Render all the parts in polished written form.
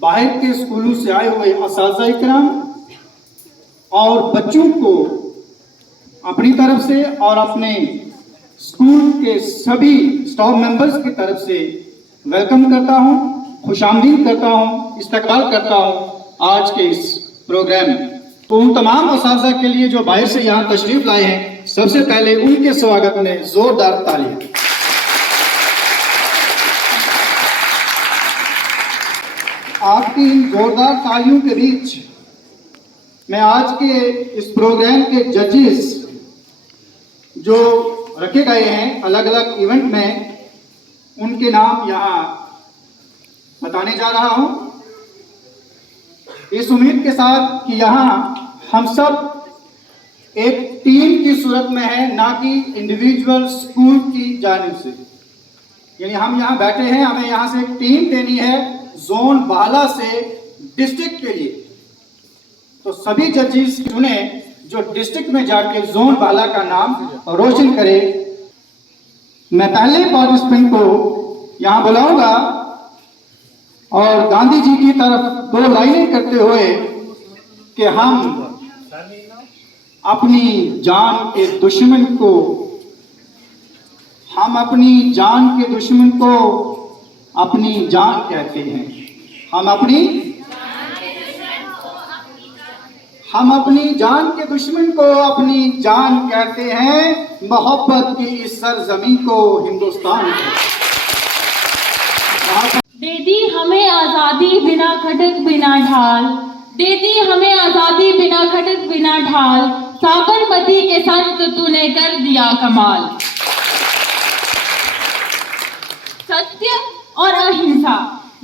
बाहर के स्कूलों से आए हुए असातिज़ा इकराम और बच्चों को अपनी तरफ से और अपने स्कूल के सभी स्टाफ मेंबर्स की तरफ से वेलकम करता हूं, खुशामदीद करता हूं, इस्तकबाल करता हूं आज के इस प्रोग्राम में। तो उन तमाम असातिज़ा के लिए जो बाहर से यहाँ तशरीफ लाए हैं, सबसे पहले उनके स्वागत में जोरदार तालियां। आपकी इन जोरदार तालियों के बीच मैं आज के इस प्रोग्राम के जजेस जो रखे गए हैं अलग अलग इवेंट में, उनके नाम यहाँ बताने जा रहा हूं, इस उम्मीद के साथ कि यहाँ हम सब एक टीम की सूरत में है, ना कि इंडिविजुअल स्कूल की जानिब से। यानी हम यहाँ बैठे हैं, हमें यहाँ से एक टीम देनी है जोन बाला से डिस्ट्रिक्ट के लिए। तो सभी जजेस चुने जो डिस्ट्रिक्ट में जाके जोन बाला का नाम रोशन करे। मैं पहले पार्टिसिपेंट को यहाँ बुलाऊंगा और गांधी जी की तरफ 2 लाइनें करते हुए कि हम अपनी जान के दुश्मन को, हम अपनी जान के दुश्मन को अपनी जान कहते हैं, हम अपनी जान के दुश्मन को अपनी जान कहते हैं, मोहब्बत की इस सरजमीन को हिंदुस्तान। दे दी हमें आजादी बिना खटक बिना ढाल, दे दी हमें आजादी बिना खटक बिना ढाल, साबरमती के संत तूने कर दिया कमाल। सत्य और अहिंसा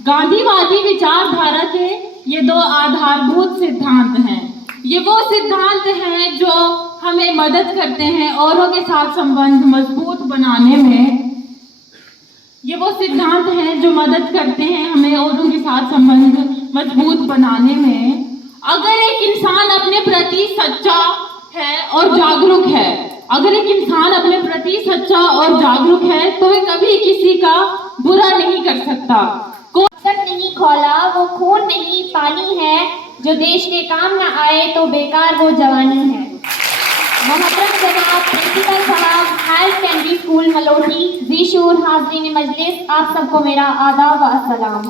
गांधीवादी विचारधारा के ये 2 आधारभूत सिद्धांत हैं। ये वो सिद्धांत हैं जो हमें मदद करते हैं औरों के साथ संबंध मजबूत बनाने में। ये वो सिद्धांत हैं जो मदद करते हैं हमें औरों के साथ संबंध मजबूत बनाने में। अगर एक इंसान अपने प्रति सच्चा है और जागरूक है, अगर एक इंसान अपने प्रति सच्चा और जागरूक है तो वह कभी किसी का बुरा नहीं कर सकता। सर नहीं खौला वो खून नहीं पानी है, जो देश के काम न आए तो बेकार वो जवानी है। मोहतरम जनाब प्रिंसिपल साहब, हायर सेकेंडरी स्कूल मलोठी, ज़ीशूर हाज़रीन मजलिस, आप सबको मेरा आदाब व अस्सलाम।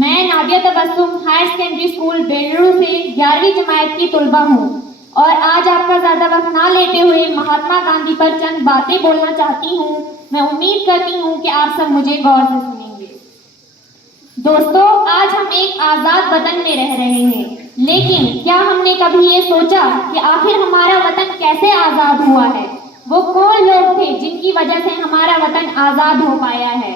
मैं Nadia Tabassum higher secondary school Belru से 11वीं जमात की तुलबा हूँ और आज आपका ज़्यादा वक्त ना लेते हुए महात्मा गांधी पर चंद बातें बोलना चाहती हूँ। मैं उम्मीद करती हूँ कि आप सब मुझे गौर से सुनेंगे। दोस्तों, आज हम एक आज़ाद वतन में रह रहे हैं, लेकिन क्या हमने कभी ये सोचा कि आखिर हमारा वतन कैसे आज़ाद हुआ है? वो कौन लोग थे जिनकी वजह से हमारा वतन आज़ाद हो पाया है?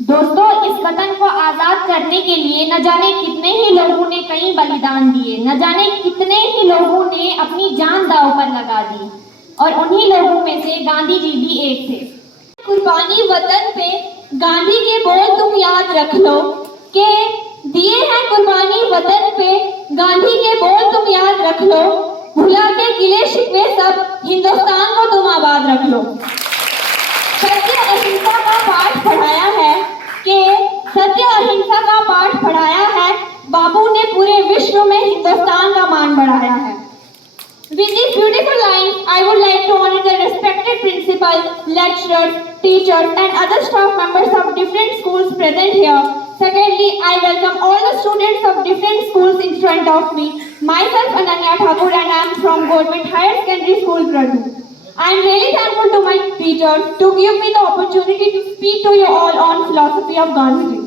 दोस्तों, इस वतन को आज़ाद करने के लिए न जाने कितने ही लोगों ने कई बलिदान दिए, न जाने कितने ही लोगों ने अपनी जान दांव पर लगा दी, और उन्हीं लोगों में से गांधी जी भी एक थे। कुर्बानी वतन पे गांधी के बोल तुम याद रख लो, के दिए हैं कुर्बानी वतन पे गांधी के बोल तुम याद रख लो, भुला के गिले शिकवे सब हिंदुस्तान को तुम आबाद रख लो। सत्य अहिंसा का पाठ पढ़ाया है कि सत्य अहिंसा का पाठ पढ़ाया है, बापू ने पूरे विश्व में हिंदुस्तान का मान बढ़ाया है। With these beautiful lines, I would like to honor the respected principal, lecturers, teachers and other staff members of different schools present here. Secondly, I welcome all the students of different schools in front of me. Myself Ananya Thakur and I am from Government Higher Secondary School, Pradu. I am really thankful to my teachers to give me the opportunity to speak to you all on philosophy of Gandhi.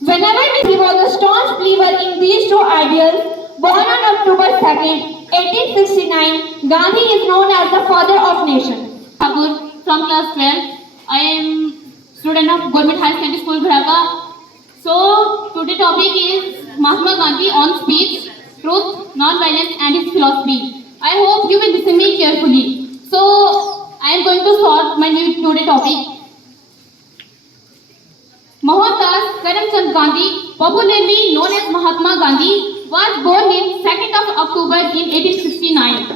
Whenever he was a staunch believer in these 2 ideals. Born on October 2nd, 1869, Gandhi is known as the father of nation. Thakur from class 12. I am student of Government High Secondary School, Bharaga. So today topic is Mahatma Gandhi on speech, truth, non-violence and his philosophy. I hope you will listen me carefully. So I am going to start my today topic. Mohandas Karamchand Gandhi, popularly known as Mahatma Gandhi, was born in 2nd of October in 1869.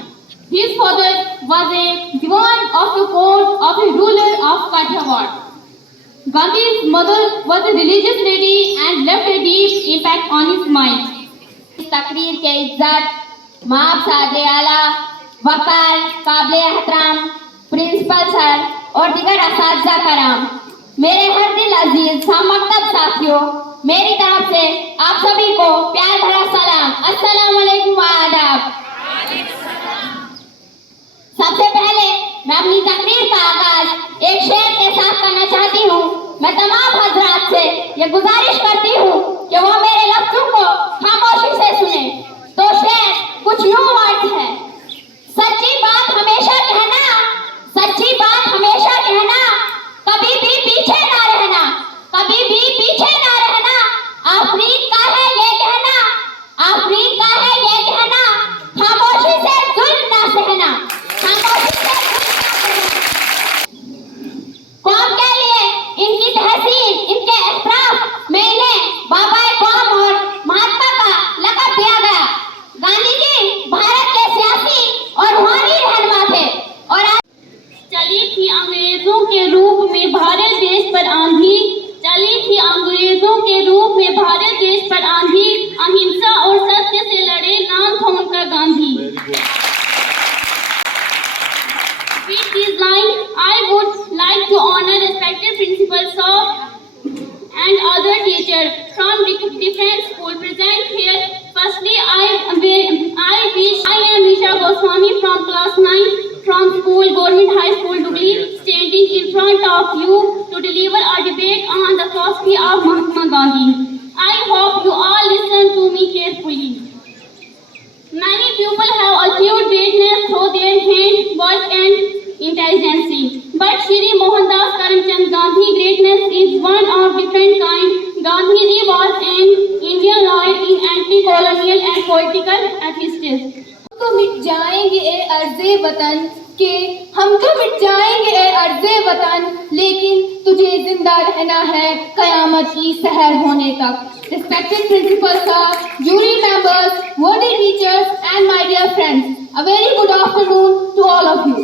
His father was a Diwan of the court of a ruler of Kathiawar. Gandhi's mother was a religious lady and left a deep impact on his mind. इस तकरीर के इज्जत माब सादे आला वकार काबिल एहतराम principal sir और दीगर असातिज़ा कराम, मेरे हर दिल अजीज मकतब साथियों, मेरी तरफ से आप सभी को प्यार भरा सलाम, अस्सलाम वालेकुम व आदाब। सबसे पहले मैं अपनी तकरीर का आगाज एक शेर के साथ करना चाहती हूँ। मैं तमाम हजरात से ये गुजारिश करती हूँ कि वो मेरे लफ्जों को खामोशी से सुने। तो शेर कुछ यूं वर्ड है, सच्ची बात हमेशा कहना, सच्ची बात हमेशा कहना, कभी भी पीछे ना रहना, कभी भी पीछे ना रहना, आफरीन का है ये कहना, आफरीन का है ये कहना, खामोशी से जुल्म ना सहना, खामोशी से जुल्म ना सहना। कौम के लिए इनकी तहसीन, इनके एहतराम में इन्हें बाबाए कौम और महात्मा का लक़ब दिया गया। गांधी जी भारत के सियासी और रूहानी रहनुमा थे और चली थी अंग्रेजों के रूप में भारत देश पर आंधी, चली थी अंग्रेजों के रूप में भारत देश पर आंधी, अहिंसा और सत्य से लड़े, नाम था उनका Gandhi. With this line, I would like to honor respected principals of and other teachers from different schools present here. Firstly, I am Visha Goswami from class 9 from school Government High School Dubli, standing in front of you to deliver a debate on the philosophy of Mahatma Gandhi. I hope you all listen to me carefully. Many people have achieved greatness through their hand work and intelligence, but Shri Mohandas Karamchand Gandhi greatness is one of different kind. Gandhiji was an Indian lawyer in anti-colonial and political activist. तो मिट जाएंगे ए अर्ज़े वतन के, हम तो मिट जाएंगे ए अर्ज़े वतन, लेकिन तुझे जिंदा रहना है कयामत की सहर होने तक। Respected principals, jury members, worthy teachers and my dear friends, a very good afternoon to all of you.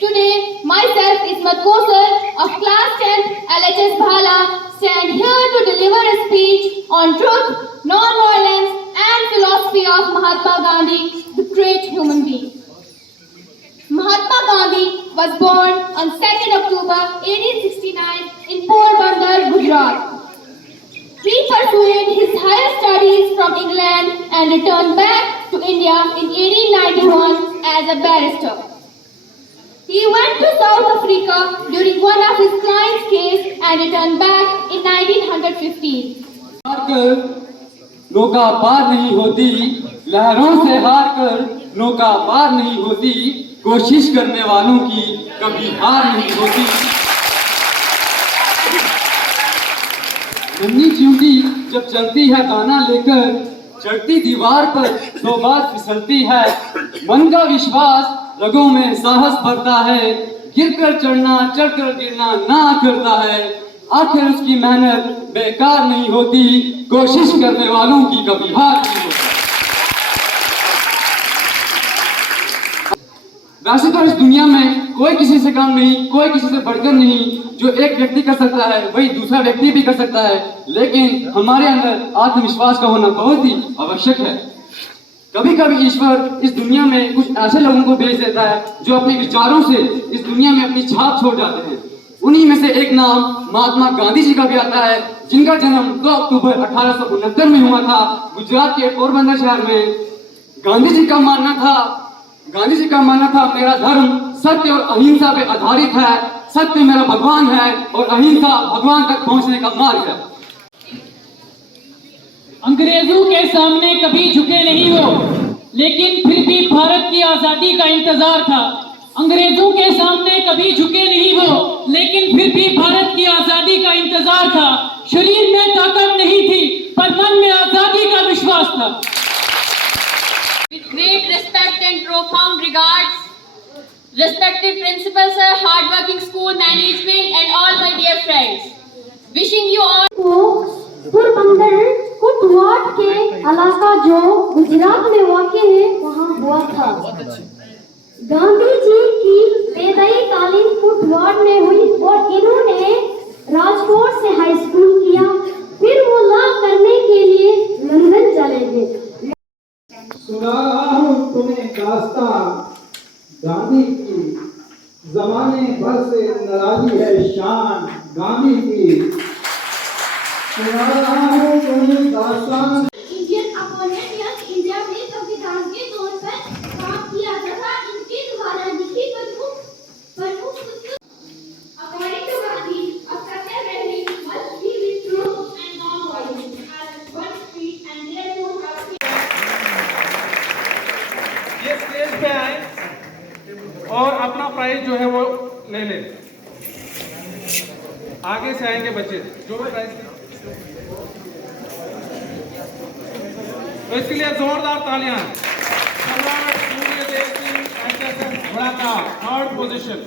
Today, myself Ismat Kosar of class 10 LHS Bhala stand here to deliver a speech on truth, non-violence and philosophy of Mahatma Gandhi, the great human being. Mahatma Gandhi was born on 2nd October 1869 in Porbandar, Gujarat. He pursued his higher studies from England and returned back to India in 1891 as a barrister. He went to South Africa during one of his client's case and returned back in 1915. नौका पार नहीं होती, लहरों से हार कर नौका पार नहीं होती, कोशिश करने वालों की कभी हार नहीं होती। नन्ही चींटी जब चलती है दाना लेकर, चढ़ती दीवार पर दो बार फिसलती है, मन का विश्वास रगों में साहस भरता है, गिरकर चढ़ना चढ़कर गिरना ना करता है, आखिर उसकी मेहनत बेकार नहीं होती, कोशिश करने वालों की कभी हार नहीं होती। वैसे तो इस दुनिया में कोई किसी से कम नहीं, कोई किसी से बढ़कर नहीं, जो एक व्यक्ति कर सकता है वही दूसरा व्यक्ति भी कर सकता है, लेकिन हमारे अंदर आत्मविश्वास का होना बहुत ही आवश्यक है। कभी कभी ईश्वर इस दुनिया में कुछ ऐसे लोगों को भेज देता है जो अपने विचारों से इस दुनिया में अपनी छाप छोड़ जाते हैं। उन्हीं में से एक नाम महात्मा गांधी जी का भी आता है, जिनका जन्म 2 अक्टूबर 1869 में हुआ था, गुजरात के पोरबंदर शहर में। गांधी जी का मानना था मेरा धर्म सत्य और अहिंसा पे आधारित है, सत्य मेरा भगवान है और अहिंसा भगवान तक पहुंचने का मार्ग है। अंग्रेजों के सामने कभी झुके नहीं हो, लेकिन फिर भी भारत की आजादी का इंतजार था। अंग्रेजों के सामने कभी झुके नहीं हो, लेकिन फिर भी भारत की आजादी का इंतजार था। शरीर में ताकत नहीं थी, पर मन में आजादी का विश्वास था। With great respect and profound regards, respected principals, sir, hardworking school management, and all my dear friends, wishing you all. Porbandar कुटवाट के इलाका जो गुजरात में वाक़ है, वहाँ हुआ था। गांधी जी की पैदाइश तालीम कुटवाट में हुई और इन्होंने गांधी की जमाने भर से नाराजी है शान गांधी की सुना रहा हूं कोई दास्तान। इंडियन अपोनेंट यंग इंडिया में संविधान के तौर पर काम किया तथा इनके द्वारा लिखी प्रमुख According to Gandhi, a Satya Rally must be with truth and non-violence as one street and therefore have ये स्टेज पे आए और अपना प्राइज जो है वो ले लें। आगे से आएंगे बच्चे जो भी प्राइज, तो इसके लिए जोरदार तालियां। सम्राट Suryadev Singh SSS, third position.